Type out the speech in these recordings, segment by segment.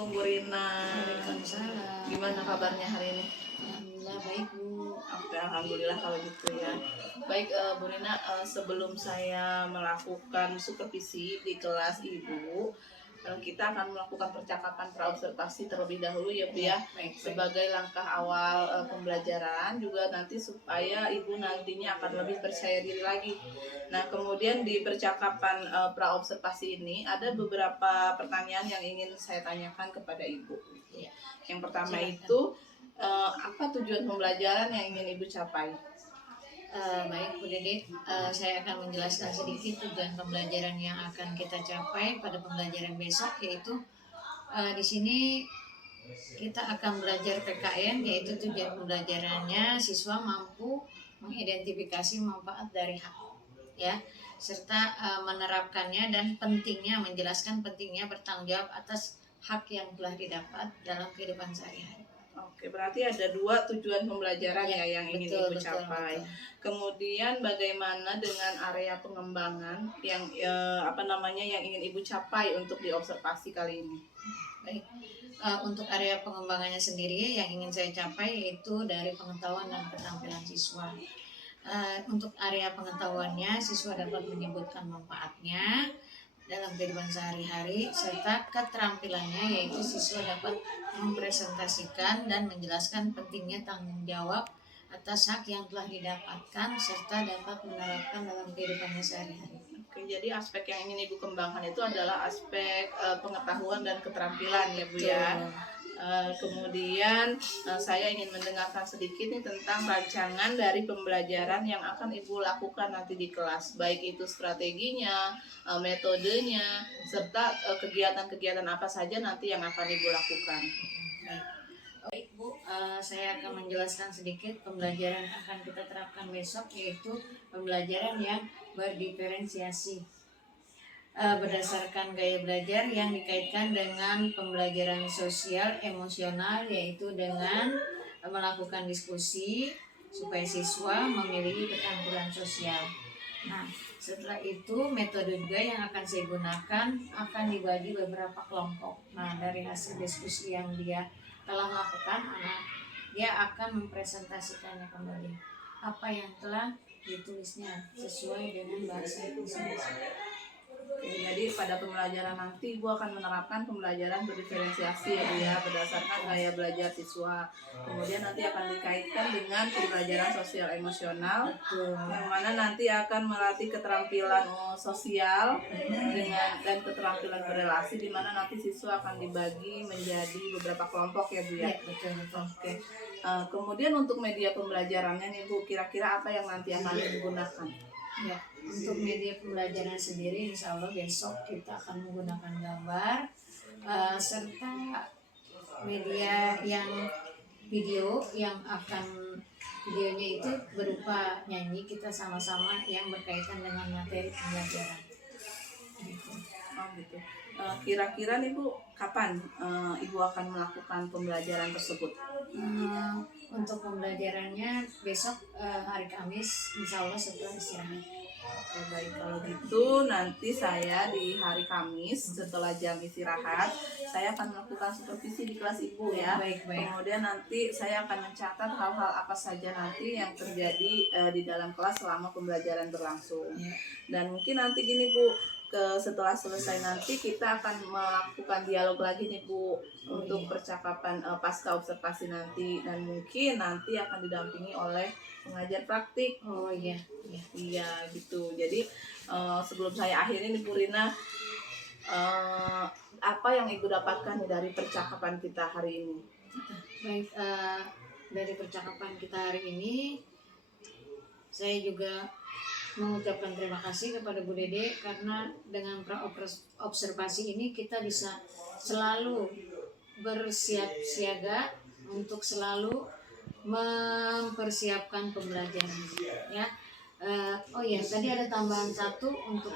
Assalamualaikum Bu Rina. Waalaikumsalam. Gimana kabarnya hari ini? Alhamdulillah baik Bu. Oke, alhamdulillah kalau gitu ya. Baik Bu Rina, sebelum saya melakukan supervisi di kelas Ibu, kita akan melakukan percakapan praobservasi terlebih dahulu ya Bu ya. Baik. Sebagai langkah awal pembelajaran juga nanti supaya Ibu nantinya akan lebih percaya diri lagi. Nah, kemudian di percakapan praobservasi ini ada beberapa pertanyaan yang ingin saya tanyakan kepada Ibu. Ya. Yang pertama Silakan. itu apa tujuan pembelajaran yang ingin Ibu capai? Baik Bu Dede, saya akan menjelaskan sedikit tujuan pembelajaran yang akan kita capai pada pembelajaran besok, yaitu di sini kita akan belajar PKN, yaitu tujuan pembelajarannya siswa mampu mengidentifikasi manfaat dari hak, ya, serta menerapkannya dan pentingnya, menjelaskan pentingnya bertanggung jawab atas hak yang telah didapat dalam kehidupan sehari-hari. Oke, berarti ada dua tujuan pembelajaran ya yang ingin Ibu capai. Betul. Kemudian bagaimana dengan area pengembangan yang yang ingin Ibu capai untuk diobservasi kali ini? Baik, untuk area pengembangannya sendiri yang ingin saya capai yaitu dari pengetahuan dan keterampilan siswa. Untuk area pengetahuannya, siswa dapat menyebutkan manfaatnya dalam kehidupan sehari-hari, serta keterampilannya yaitu siswa dapat mempresentasikan dan menjelaskan pentingnya tanggung jawab atas hak yang telah didapatkan serta dapat menerapkan dalam kehidupannya sehari-hari. Oke, jadi aspek yang ingin Ibu kembangkan itu adalah aspek pengetahuan dan keterampilan ya Bu ya. Kemudian saya ingin mendengarkan sedikit nih tentang rancangan dari pembelajaran yang akan Ibu lakukan nanti di kelas, baik itu strateginya, metodenya, serta kegiatan-kegiatan apa saja nanti yang akan Ibu lakukan. Baik Bu, saya akan menjelaskan sedikit pembelajaran yang akan kita terapkan besok, yaitu pembelajaran yang berdiferensiasi berdasarkan gaya belajar yang dikaitkan dengan pembelajaran sosial emosional, yaitu dengan melakukan diskusi supaya siswa memiliki keterampilan sosial. Nah, setelah itu metode juga yang akan saya gunakan akan dibagi beberapa kelompok. Nah, dari hasil diskusi yang dia telah melakukan, dia akan mempresentasikannya kembali apa yang telah ditulisnya sesuai dengan bahasa Indonesia. Jadi pada pembelajaran nanti Ibu akan menerapkan pembelajaran berdiferensiasi ya Bu ya, berdasarkan gaya belajar siswa. Kemudian nanti akan dikaitkan dengan pembelajaran sosial emosional, yang mana nanti akan melatih keterampilan sosial dan keterampilan berelasi, di mana nanti siswa akan dibagi menjadi beberapa kelompok ya Bu ya. Betul. Oke. Kemudian untuk media pembelajarannya nih Bu, kira-kira apa yang nanti akan digunakan? Ya, untuk media pembelajaran sendiri insya Allah besok kita akan menggunakan gambar serta media yang video yang videonya itu berupa nyanyi kita sama-sama yang berkaitan dengan materi pembelajaran. Gitu. Kira-kira nih Bu, kapan Ibu akan melakukan pembelajaran tersebut? Untuk pembelajarannya besok hari Kamis, insya Allah setelah istirahat. Oke, baik, kalau gitu nanti saya di hari Kamis setelah jam istirahat saya akan melakukan supervisi di kelas Ibu ya. Baik. Kemudian nanti saya akan mencatat hal-hal apa saja nanti yang terjadi di dalam kelas selama pembelajaran berlangsung. Dan mungkin nanti gini Bu, setelah selesai nanti kita akan melakukan dialog lagi nih Bu untuk percakapan pasca observasi nanti, dan mungkin nanti akan didampingi oleh pengajar praktik. Iya gitu. Jadi sebelum saya akhiri nih Bu Rina, apa yang Ibu dapatkan nih dari percakapan kita hari ini? Baik, dari percakapan kita hari ini saya juga mengucapkan terima kasih kepada Bu Dede, karena dengan observasi ini kita bisa selalu bersiap siaga untuk selalu mempersiapkan pembelajaran ya. Tadi ada tambahan satu untuk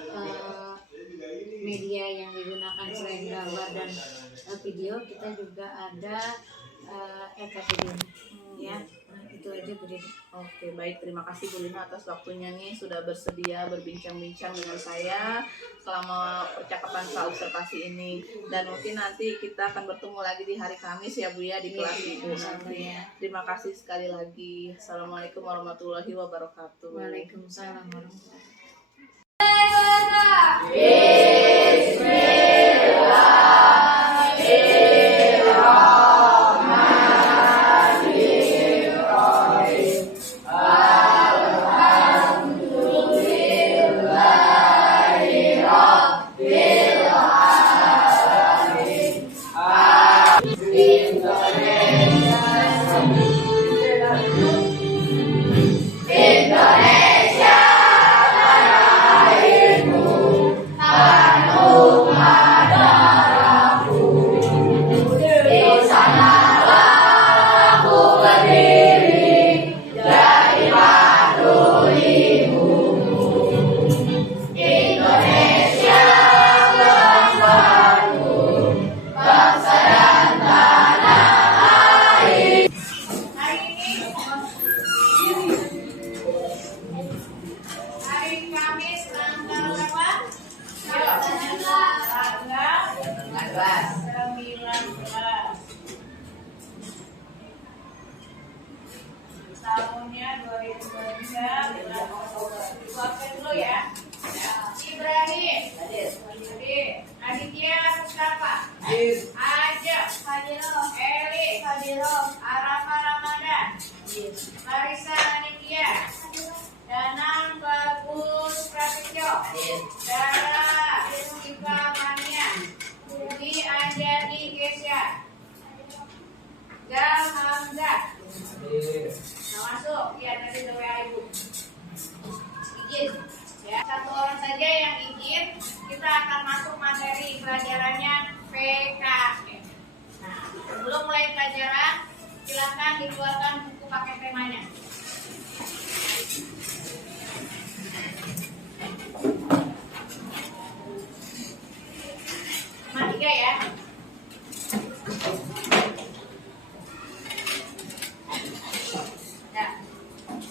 media yang digunakan selain gambar dan video, kita juga ada LKPD ya. Nah, itu aja Bu Dede. Oke, baik. Terima kasih Bu Lina atas waktunya nih sudah bersedia berbincang-bincang dengan saya selama percakapan observasi ini. Dan mungkin nanti kita akan bertemu lagi di hari Kamis ya Bu ya di kelas Ibu nanti. Terima kasih sekali lagi. Assalamualaikum warahmatullahi wabarakatuh. Waalaikumsalam warahmatullahi tahunnya 2023 buatkan dulu ya. Ibrahim Aditya Mustafa Aja Eli Arafa Ramadan Marisa Anindya Danang Bagus Prasetyo Dara Siva Mania Dwi Anjani Kesya Gal Hamzah. Nah, masuk ya tadi WA Ibu. Izin ya, satu orang saja yang izin. Kita akan masuk materi pelajarannya PKM. Nah, sebelum mulai pelajaran, silakan dikeluarkan buku paket temanya. Tema 3 ya.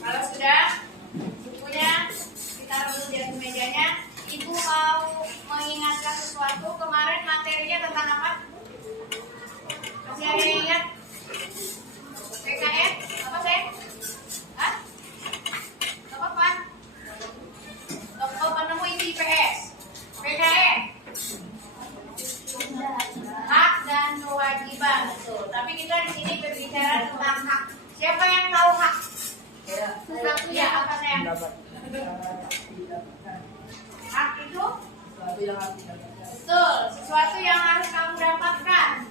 Kalau sudah bukunya ditaruh dulu di atas mejanya. Ibu mau mengingatkan sesuatu. Kemarin materinya tentang apa? Masih ada yang ingat? PKN? Apa saya? Hah? Apa Pak? Toko penemu IPS. PKN? Hak dan kewajiban. Betul. Tapi kita di sini berbicara tentang hak. Siapa yang tahu hak? Ya, apa saya? Hak itu? Betul, sesuatu yang harus kamu dapatkan.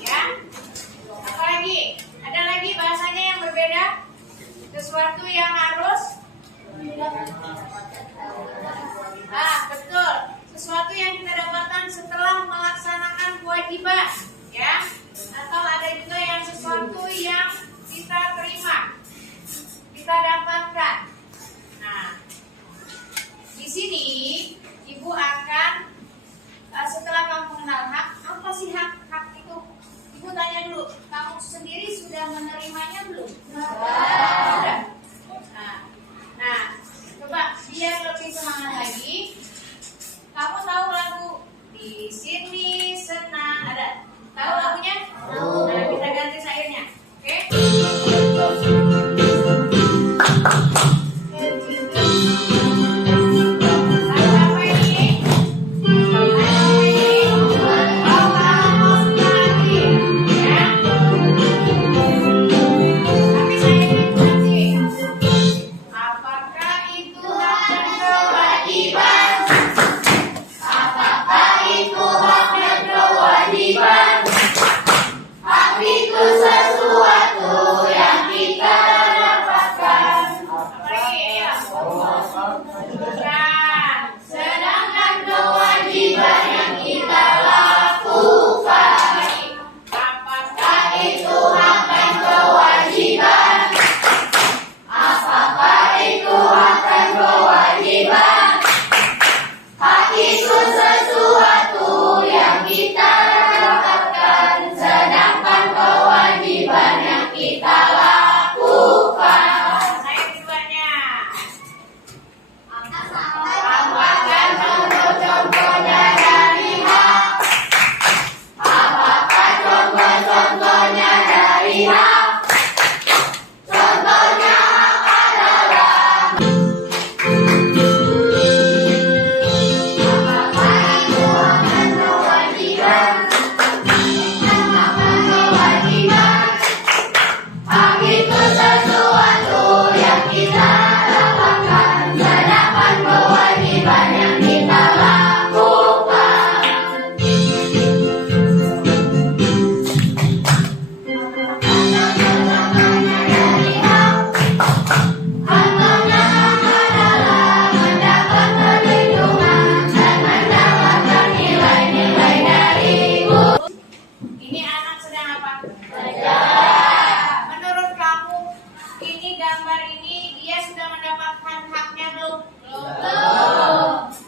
Ya. Apalagi? Ada lagi bahasanya yang berbeda? Sesuatu yang harus? Betul. Sesuatu yang kita dapatkan setelah melaksanakan kewajiban. Ya. Atau ada juga yang sesuatu yang kita terima, kita dapatkan. Nah, di sini Ibu akan setelah kamu mengenal hak, apa sih hak itu? Ibu tanya dulu, kamu sendiri sudah menerimanya belum? Sudah. Nah, coba biar lebih semangat lagi. Kamu tahu lagu Di Sini Senang ada? Tahu lagunya? Nah, kita ganti syairnya. Oke? Sesuatu yang kita dapatkan, sedangkan kewajiban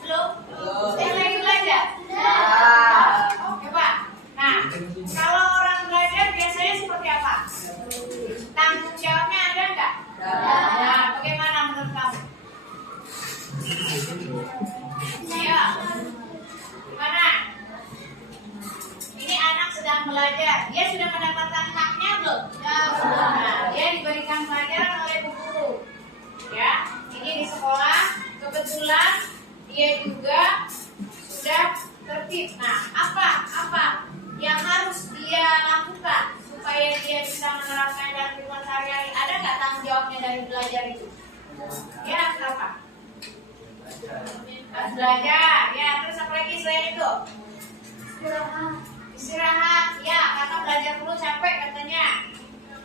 Belum? Yang lagi belajar? Oke Pak. Nah, kalau orang belajar biasanya seperti apa? Tanggung jawabnya ada nggak? Nah, bagaimana menurut kamu? Ya, gimana? Ini anak sedang belajar. Dia sudah mendapatkan haknya belum? Nah, dia diberikan pelajaran oleh bu guru. Ya, ini di sekolah kebetulan dia juga sudah tertib. Nah, apa yang harus dia lakukan supaya dia bisa menerapkan dalam kehidupan sehari-hari? Ada nggak tanggung jawabnya dari belajar itu? Ya, apa? Harus belajar. Ya, terus apa lagi selain itu? Istirahat. Ya, karena belajar dulu capek katanya.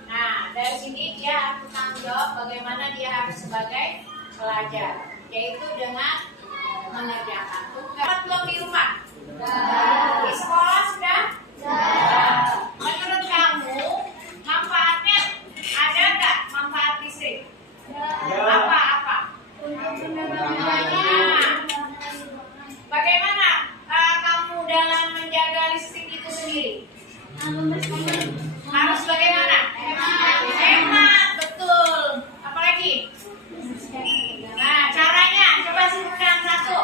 Nah, dari sini dia harus bertanggung jawab bagaimana dia harus sebagai pelajar, yaitu dengan mengerjakan tugas. Belum di rumah? Di sekolah sudah? Menurut kamu manfaatnya ada nggak manfaat listrik? Apa? Nah, bagaimana kamu dalam menjaga listrik itu sendiri? Harus bagaimana? Hemat, betul. Apalagi? Nah, caranya coba sebutkan satu.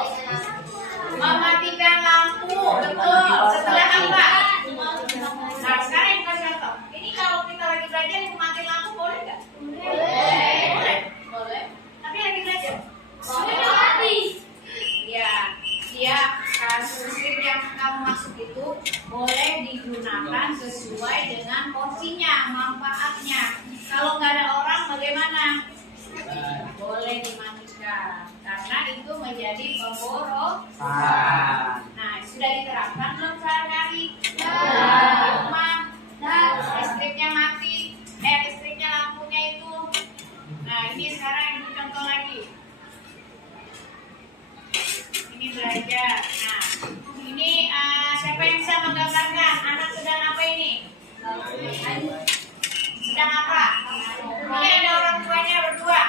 Mematikan lampu, betul. Setelah apa? Nah, sekarang yang kasih contoh. Ini kalau kita lagi belajar, matiin lampu boleh nggak? Boleh. Tapi lagi belajar. Boleh. Ya, listrik yang kamu masuk itu boleh digunakan sesuai dengan porsinya, manfaatnya. Kalau nggak ada orang, bagaimana? Boleh dimatikan, karena itu menjadi pemborosan. Nah, sudah diterapkan belum sehari-hari? Di rumah, listriknya mati, listriknya lampunya itu. Nah, ini sekarang ibu contoh lagi. Ini belajar. Nah, ini siapa yang bisa menggambarkan anak sedang apa ini? Sedang apa? Ini ada orang tuanya berdua.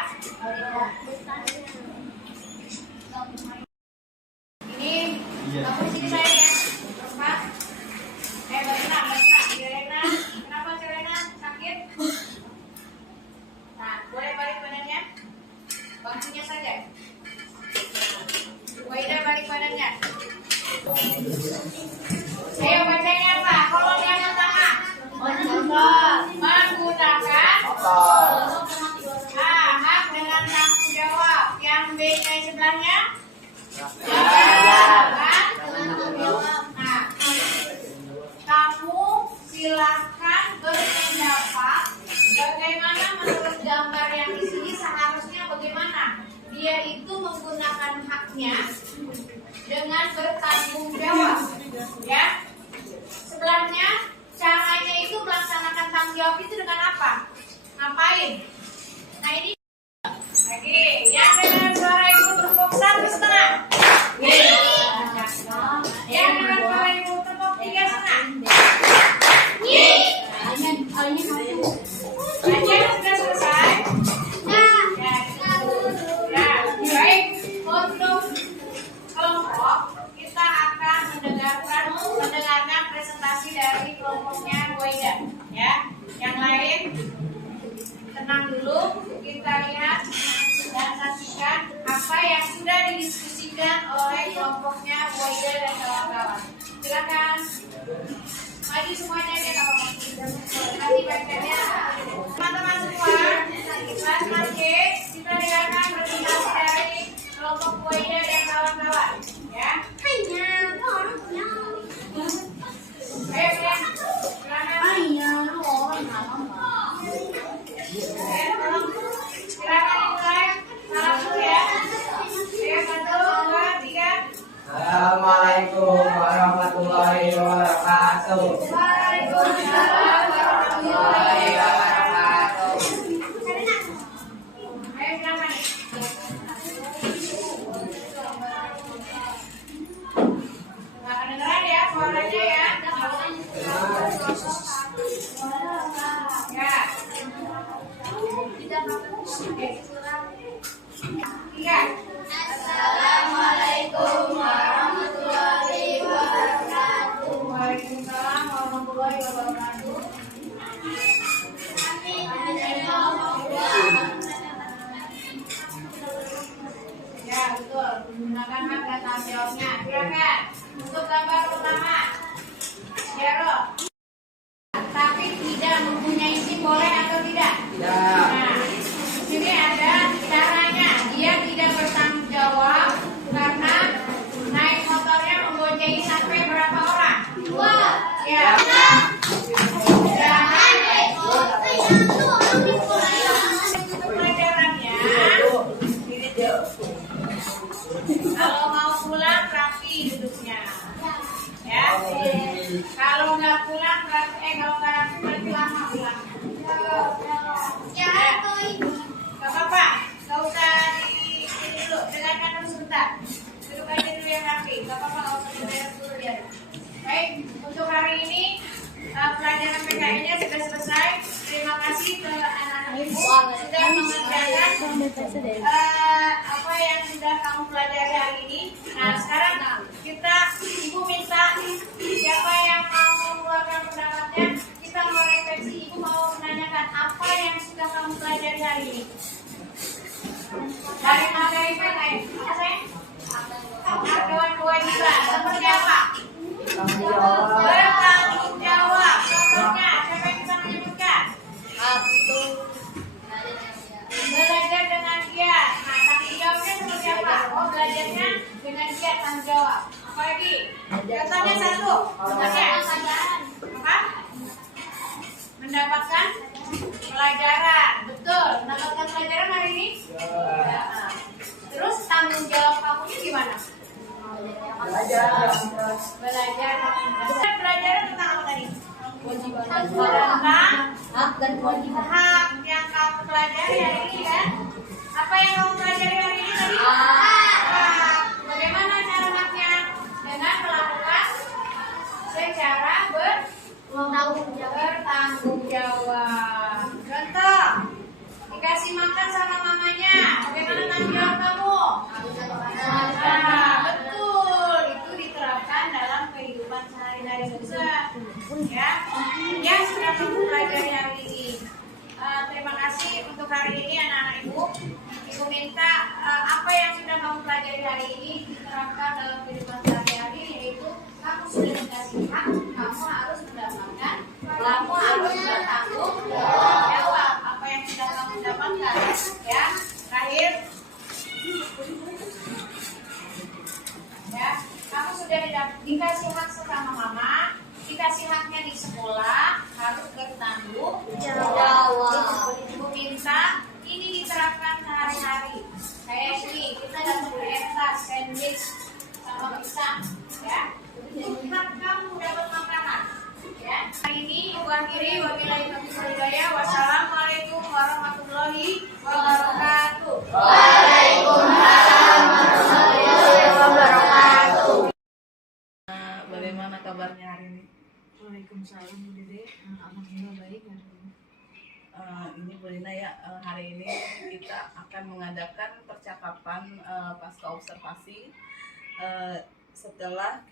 Ini kamu di sini saya ya. Pak. Mbak Rena. Kenapa Rena sakit? Nah, boleh balik badannya? Bangkunya saja. Waidah balik badannya. Ayo bacanya apa? Kolom yang pertama. Menggunakan hak dengan tanggung jawab. Yang B-nya sebelahnya. Nah, kamu silahkan berpendapat bagaimana menurut gambar yang di sini seharusnya bagaimana? Dia itu menggunakan haknya dengan bertanggung jawab, ya. Sebelahnya caranya itu melaksanakan tanggung jawab itu dengan apa? Ngapain? Nah ini lagi yang dengan suara ibu tepuk 1,5. Yang dengan suara ibu tepuk 3,5. Belajar sudah selesai. Baik, untuk kelompok kita akan mendengarkan presentasi dari kelompoknya Weda, ya. Yang lain tenang dulu, kita lihat dan saksikan apa yang sudah didiskusikan oleh kelompoknya Weda dan kawan-kawan. Silakan maju semuanya ya kawan-kawan. Nanti bacanya teman-teman semua. Kelas G kita dengarkan presentasi dari kelompok Weda dan kawan-kawan, ya. Ayo ya, silakan dimulai. Salam dulu ya. Ayo 1, 2, 3. Assalamualaikum warahmatullahi wabarakatuh. Waalaikumsalam warahmatullahi wabarakatuh. Ayo silakan. Gunakan hak dan tanggung jawabnya. Silakan. Untuk gambar pertama. Zero. Tapi tidak mempunyai SIM boleh atau tidak? Tidak. Nah, di sini ada caranya. Dia tidak bertanggung jawab karena naik motornya memboncengi sampai berapa orang? Dua. Ya. Untuk pelajarannya, kalau mau pulang rapi duduknya, ya. Kalau nggak pulang berarti kalau nggak rapi berarti lama pulang. Ya, nggak apa-apa, nggak usah di ini dulu, dengarkan dulu sebentar. Duduk aja dulu yang rapi, nggak apa-apa, nggak usah dibayar dulu ya. Baik, untuk hari ini pelajaran PKN-nya sudah selesai. Terima kasih ke anak-anak ibu sudah mengerjakan apa yang sudah kamu pelajari hari ini. Nah, sekarang ibu minta siapa yang mau mengeluarkan pendapatnya. Kita mau refleksi, ibu mau menanyakan apa yang sudah kamu pelajari hari ini. Dari materi PKN, apa sayang? Hak dan kewajiban seperti apa? Bertanggung jawab. Contohnya, siapa yang bisa menyebutkan? Belajar dengan giat. Nah, tanggung jawabnya seperti apa? Oh, belajarnya dengan giat, tanggung jawab. Apa lagi? Contohnya satu. Contohnya apa? Mendapatkan pelajaran. Betul. Mendapatkan pelajaran hari ini? Ya. Terus tanggung jawab kamu ini gimana? Belajar. Belajar tentang apa tadi? Tentang hak dan kewajiban. Hak yang kamu pelajari hari ini kan? Apa yang kamu pelajari hari ini tadi? Hak. Bagaimana cara haknya? Dengan melakukan secara bertanggung jawab. Contoh, dikasih makan sama mamanya. Bagaimana tanggung jawab kamu? Nah, betul. Itu diterapkan dalam kehidupan sehari-hari juga. Ya, yang sudah kamu pelajari hari ini. Terima kasih untuk hari ini anak-anak ibu. Ibu minta apa yang sudah kamu pelajari hari ini diterapkan dalam kehidupan sehari-hari, yaitu kamu sudah dikasih hak, kamu harus mendapatkan, kamu harus bertanggung jawab apa yang sudah kamu dapatkan. Ya, terakhir. Ya, kamu sudah dikasih hak sama mama, dikasih haknya di sekolah, harus bertanggung jawab. Ibu minta ini diterapkan sehari-hari. Kayak ini, kita dapat pesta sandwich sama pisang, ya. Hak kamu dapat makanan, ya. Hari ini ibu akhiri, wabillahi taufiq wal hidayah. Wassalamualaikum warahmatullahi wabarakatuh. Waalaikumsalam warahmatullahi wabarakatuh. Bagaimana kabarnya hari ini? Waalaikumsalam Bu Dede. Alhamdulillah baik hari ini. Ini Bu Lina ya, hari ini kita akan mengadakan percakapan pasca observasi setelah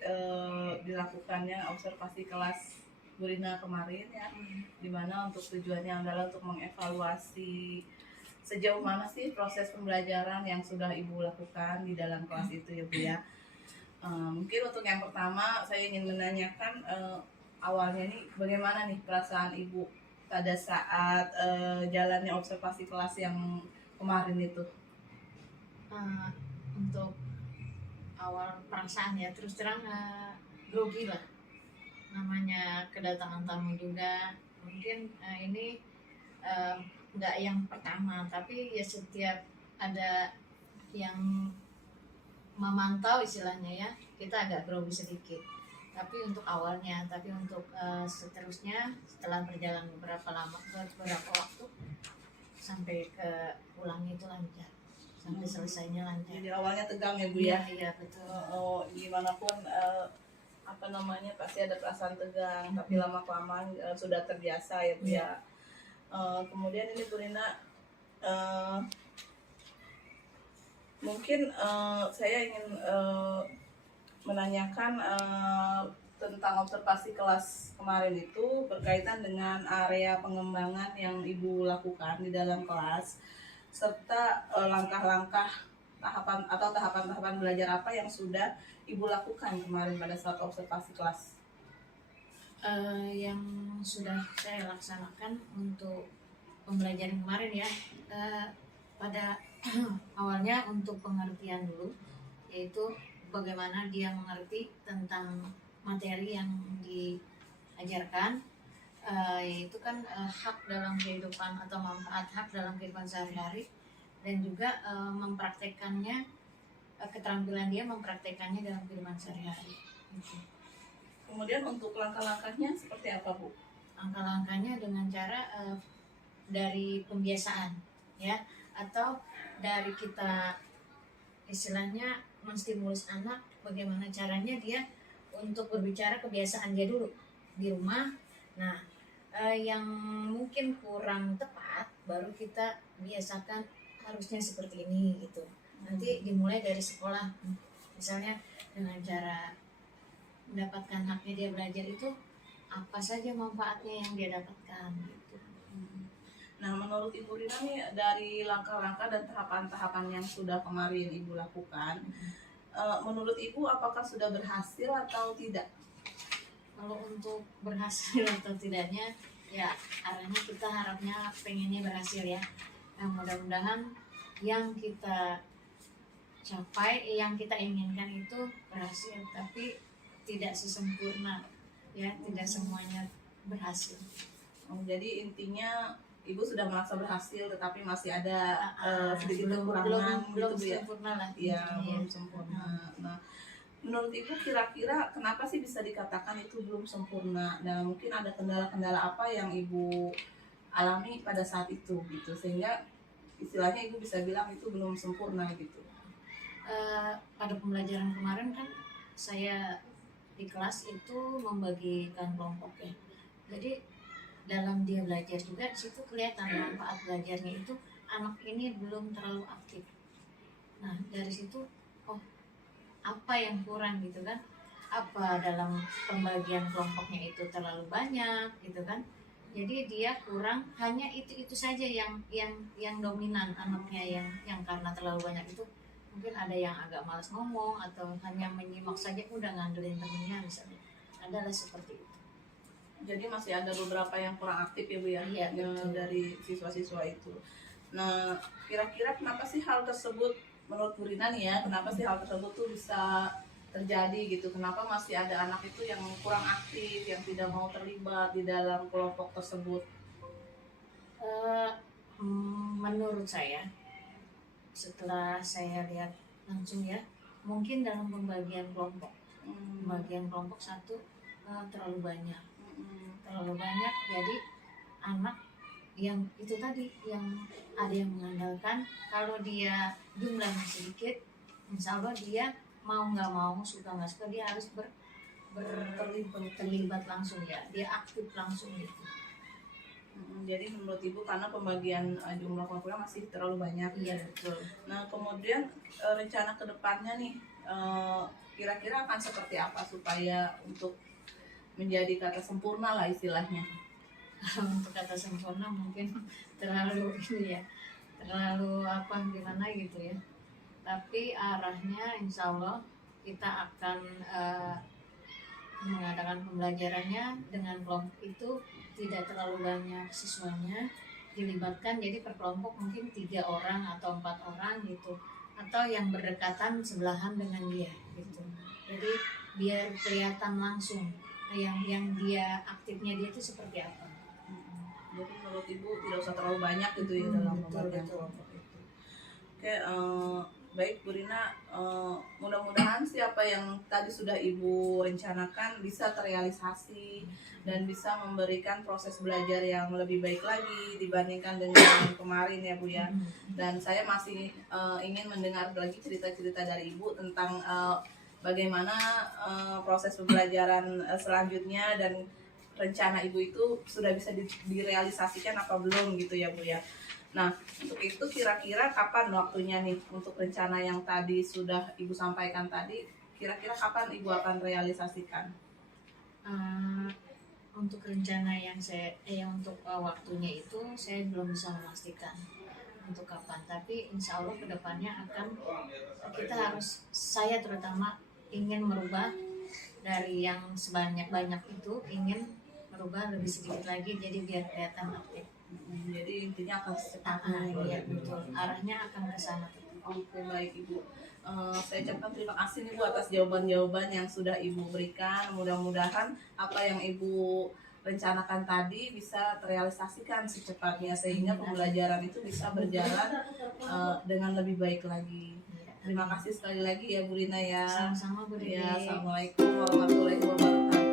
dilakukannya observasi kelas Bu Lina kemarin ya, dimana untuk tujuannya adalah untuk mengevaluasi sejauh mana sih proses pembelajaran yang sudah Ibu lakukan di dalam kelas itu ya Bu ya. Mungkin untuk yang pertama saya ingin menanyakan awalnya nih bagaimana nih perasaan Ibu pada saat jalannya observasi kelas yang kemarin itu? Untuk awal perasaan ya terus terang grogi lah, namanya kedatangan tamu juga. Mungkin ini nggak yang pertama, tapi ya setiap ada yang memantau istilahnya ya, kita agak grogi sedikit. Tapi untuk awalnya, tapi untuk seterusnya setelah berjalan beberapa waktu sampai ke ulangnya itu lancar, sampai selesainya lancar. Jadi awalnya tegang ya Bu ya? Iya betul. Gimana pun apa namanya pasti ada perasaan tegang, tapi lama kelamaan sudah terbiasa ya Bu ya. Kemudian ini Bu Rina, mungkin saya ingin menanyakan tentang observasi kelas kemarin itu berkaitan dengan area pengembangan yang Ibu lakukan di dalam kelas serta langkah-langkah tahapan-tahapan belajar apa yang sudah Ibu lakukan kemarin pada saat observasi kelas? Yang sudah saya laksanakan untuk pembelajaran kemarin ya, pada awalnya untuk pengertian dulu, yaitu bagaimana dia mengerti tentang materi yang diajarkan, yaitu kan hak dalam kehidupan atau manfaat hak dalam kehidupan sehari-hari, dan juga mempraktekannya, keterampilan dia mempraktekannya dalam kehidupan sehari-hari gitu. Kemudian untuk langkah-langkahnya seperti apa, Bu? Langkah-langkahnya dengan cara dari pembiasaan ya, atau dari kita istilahnya menstimulus anak bagaimana caranya dia untuk berbicara kebiasaan dia dulu di rumah. Nah, yang mungkin kurang tepat baru kita biasakan harusnya seperti ini gitu. Nanti dimulai dari sekolah, misalnya dengan cara mendapatkan haknya dia belajar itu apa saja manfaatnya yang dia dapatkan gitu. Nah, menurut Ibu Rina nih, dari langkah-langkah dan tahapan-tahapan yang sudah kemarin Ibu lakukan, menurut Ibu apakah sudah berhasil atau tidak? Kalau untuk berhasil atau tidaknya ya arahnya kita harapnya pengennya berhasil ya. Nah, mudah-mudahan yang kita capai, yang kita inginkan itu berhasil, tapi tidak sesempurna ya, tidak semuanya berhasil. Jadi intinya Ibu sudah merasa berhasil, tetapi masih ada sedikit belum kekurangan belum gitu ya? sempurna lah. Iya, Iya. belum sempurna. Nah, menurut Ibu kira-kira kenapa sih bisa dikatakan itu belum sempurna? Nah, mungkin ada kendala-kendala apa yang Ibu alami pada saat itu gitu, sehingga istilahnya Ibu bisa bilang itu belum sempurna gitu. Pada pembelajaran kemarin kan saya di kelas itu membagikan kelompok ya. Jadi dalam dia belajar juga di situ kelihatan manfaat belajarnya itu anak ini belum terlalu aktif. Nah, dari situ oh apa yang kurang gitu kan? Apa dalam pembagian kelompoknya itu terlalu banyak gitu kan? Jadi dia kurang, hanya itu saja yang dominan anaknya, yang karena terlalu banyak itu mungkin ada yang agak malas ngomong atau hanya menyimak saja udah ngandelin temennya misalnya, adalah seperti itu. Jadi masih ada beberapa yang kurang aktif ya Bu ya, Iya, betul. dari siswa-siswa itu. Nah, kira-kira kenapa sih hal tersebut menurut Bu Rina nih ya, kenapa sih hal tersebut tuh bisa terjadi gitu? Kenapa masih ada anak itu yang kurang aktif, yang tidak mau terlibat di dalam kelompok tersebut? Menurut saya, setelah saya lihat langsung ya, mungkin dalam pembagian kelompok satu terlalu banyak. Jadi anak yang itu tadi, yang ada yang mengandalkan kalau dia jumlahnya sedikit, insya Allah dia mau nggak mau, suka nggak suka, dia harus terlibat langsung ya, dia aktif langsung gitu. Jadi menurut Ibu karena pembagian jumlah kelompoknya masih terlalu banyak. Iya, betul. Nah, kemudian rencana kedepannya nih, kira-kira akan seperti apa supaya untuk menjadi kata sempurna lah istilahnya? Untuk kata sempurna mungkin terlalu ini ya, terlalu apa gimana gitu ya. Tapi arahnya insya Allah kita akan mengadakan pembelajarannya dengan kelompok itu tidak terlalu banyak siswanya dilibatkan, jadi per kelompok mungkin 3 orang atau 4 orang gitu, atau yang berdekatan sebelahan dengan dia gitu. Jadi biar kelihatan langsung yang dia aktifnya dia itu seperti apa. Jadi menurut Ibu tidak usah terlalu banyak gitu ya dalam pembagian kelompok itu. Oke, baik Bu Rina, mudah-mudahan siapa yang tadi sudah Ibu rencanakan bisa terrealisasi dan bisa memberikan proses belajar yang lebih baik lagi dibandingkan dengan kemarin ya Bu ya. Dan saya masih ingin mendengar lagi cerita-cerita dari Ibu tentang bagaimana proses pembelajaran selanjutnya, dan rencana Ibu itu sudah bisa direalisasikan apa belum gitu ya Bu ya. Nah, untuk itu kira-kira kapan waktunya nih untuk rencana yang tadi sudah Ibu sampaikan tadi, kira-kira kapan Ibu akan realisasikan? Untuk rencana yang untuk waktunya itu saya belum bisa memastikan. untuk kapan, tapi insya Allah kedepannya akan kita harus, saya terutama ingin merubah dari yang sebanyak-banyak itu, ingin merubah lebih sedikit lagi, jadi biar kelihatan aktif. Jadi intinya akan Iya betul, arahnya akan ke sana. Oke, baik Ibu. Saya ucapkan terima kasih nih Bu atas jawaban-jawaban yang sudah Ibu berikan. Mudah-mudahan apa yang Ibu rencanakan tadi bisa terrealisasikan secepatnya sehingga pembelajaran itu bisa berjalan dengan lebih baik lagi. Terima kasih sekali lagi ya Bu Rina ya. Sama-sama Bu Dede. Ya, Assalamualaikum warahmatullahi wabarakatuh.